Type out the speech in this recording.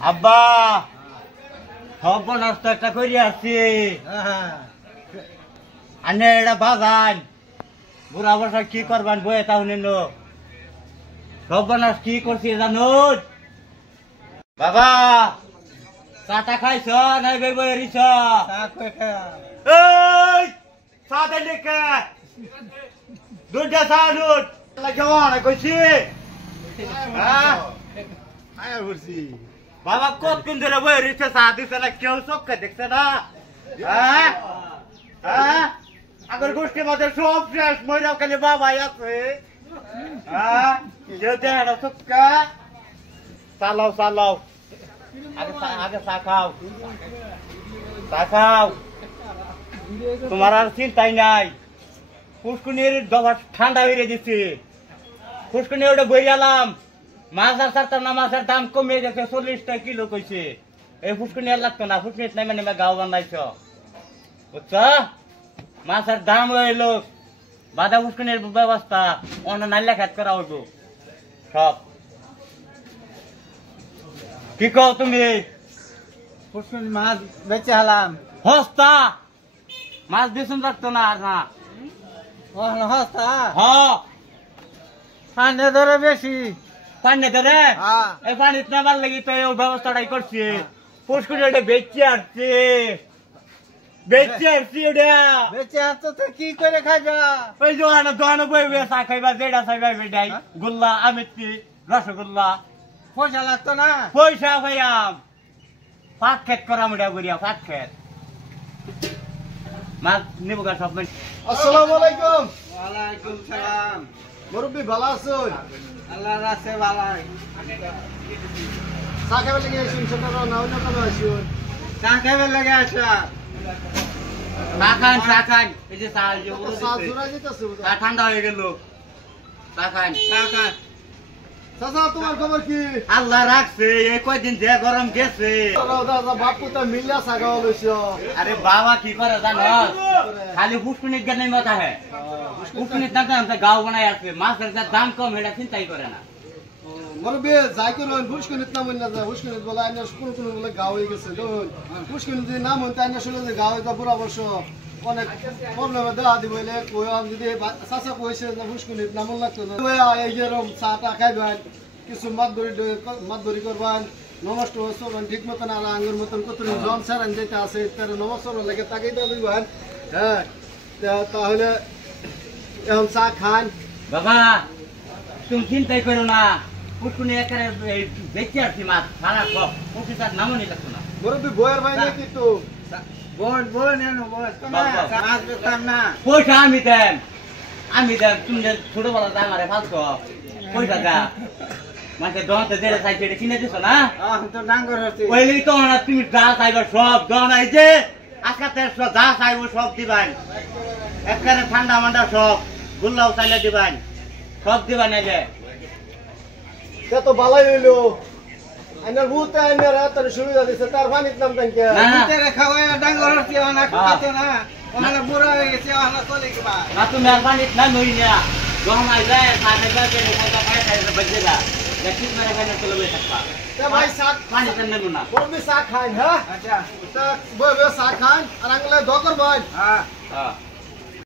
আব্বা সব নষ্ট একটা করে আসছি আনে এটা বাজান বুড়া বসা কি করবেন বয়ে তাহলে সব নষ্ট কি করছি জানুন বাবা চাটা খাইছ নাই বই বই রিছ চা দিলে কে দুটা চা নুট কেমন কইছি বাবা কতক্ষণ ধরে বই রিছে চা দিছে না কেউ চোখে দেখছে না আগের গোষ্ঠীর মধ্যে সব শেষ মহিলা খালি বাবাই আছে কেউ দেখে না চোখা চালাও চালাও আগে চা খাও চা খাও তোমার আর চিন্তাই নাই পুষ্কুনির দফা ঠান্ডা হয়ে দিচ্ছি পুষ্কুনি ওটা বই গেলাম মাছ আর ছাড়তাম না মাছের দাম কমিয়ে গেছে 40 টাকা কিলো কইছে এই পুষ্কুনি আর লাগতো না পুষ্কুনি নাই মানে গাও বানাইছ বুঝছ মাছের দাম হইলো বাধা পুষ্কুনির ব্যবস্থা অন্য নাইলা খাত করা হইব সব কি কও তুমি পুষ্কুনি মাছ বেচে হলাম হস্তা মাছ দিছুন রাখতো না আর না হস্তা পানি ধরে বেশি পানি ধরে এই পানি নেবার লাগি তো এই ব্যবস্থাটাই করছি পুষ্কুনি ওটা বেচে আসছে বেচে আসতো তো কি করে খাইবা ওই দোকানে বই চা খাইবা যেটা চাইবা বেটাই গোল্লা আমিত্তি রসগোল্লা পয়সা লাগতো না পয়সা ভাইয়াম পাট খেত করা মুড়া করিয়া পাট খেত মাছ নিব গা সব আসসালামু আলাইকুম ওয়ালাইকুম সালাম মুরব্বি ভালো আছেন আল্লাহ রাখে ভালাই চা খাবে লেগে আসুন সেটা না অন্য কোনো আসুন চা খাইবে লাগে আসা চা খান এই যে চা চা জোড়া যেতেছে চা ঠান্ডা হয়ে গেল চা খান চাচা তোমার খবর কি আল্লাহ রাখছে এই কয়দিন যে গরম গেছে দাদা বাপু তো মিলিয়া চা খাওয়া লইছো আরে বাবা কি করে জানো খালি পুষ্কুনির জ্ঞান কথা হ্যাঁ পুষ্কুনির দাম গাঁও বানাই আছে মাছের দাম কম এটা চিন্তাই করে না মুরব্বি যাই করুন পুষ্কুনিত নাম না যায় পুষ্কুনিত বলে আইনা কোন কোন বলে গাঁও হয়ে গেছে দেখুন পুষ্কুনিত যদি নাম হইতে আইনা শুনে যে গাঁও এটা পুরা বর্ষ অনেক প্রবলেমে দেখা দিব বলে কইলাম যদি চাচা কইছে যে পুষ্কুনিত নাম লাগতো না এই যেরকম চাটা খাইবেন কিছু মাতদরি করবেন নমস্কার ঠিক মতন আর আঙ্গুর মতন কত জন সারান যেটা আছে তার নমস্কার লাগে তাকেই তো দিবেন হ্যাঁ তাহলে এখন চা খান বাবা তুমি চিন্তাই করো না পুষ্কুনি একারে বেঁচে আসছি মাছ সারা সব পুষ্কুনির নামও নিয়ে লাগতো না মুরব্বি বইয়ের ভাই নাকি তো বই নেন মাছ বেচতাম না পয়সা আমি দেন তুমি যে ছোটবেলা দাম আরে ফালতো পয়সা দা মানে দোকানতে যেটা চাইছে এটা কিনে দিছো না তো ডাঙ্গর হচ্ছে ওইলেই তো না তুমি যা চাইবা সব দোকান এই যে আজকে যা চাইবো সব দিবান একেবারে ঠান্ডা মান্ডা সব গুল্লাও চাইলে দিবান সব দিবান এই যে সে তো ভালোই হইলো আইনার বুতে আইনার হাতের সুবিধা দিছে তার পানির নাম কেন ভিতরে খাওয়াই ডাঙ্গর হচ্ছে না খাইতো না ওখানে বুড়া হয়ে গেছে ওখানে চলে কিবা না তুমি আর পানি না নই না দোকান আইলে সাথে সাথে কথা খাই খাই বজে যা দেখি মেরে কানে চলে বসে থাকবা তে ভাই শাক পানি তেন নেব না মুরব্বি শাক খান হ্যাঁ আচ্ছা তা বই চা খান আর আঙ্গুলে দকর ভাই হ্যাঁ হ্যাঁ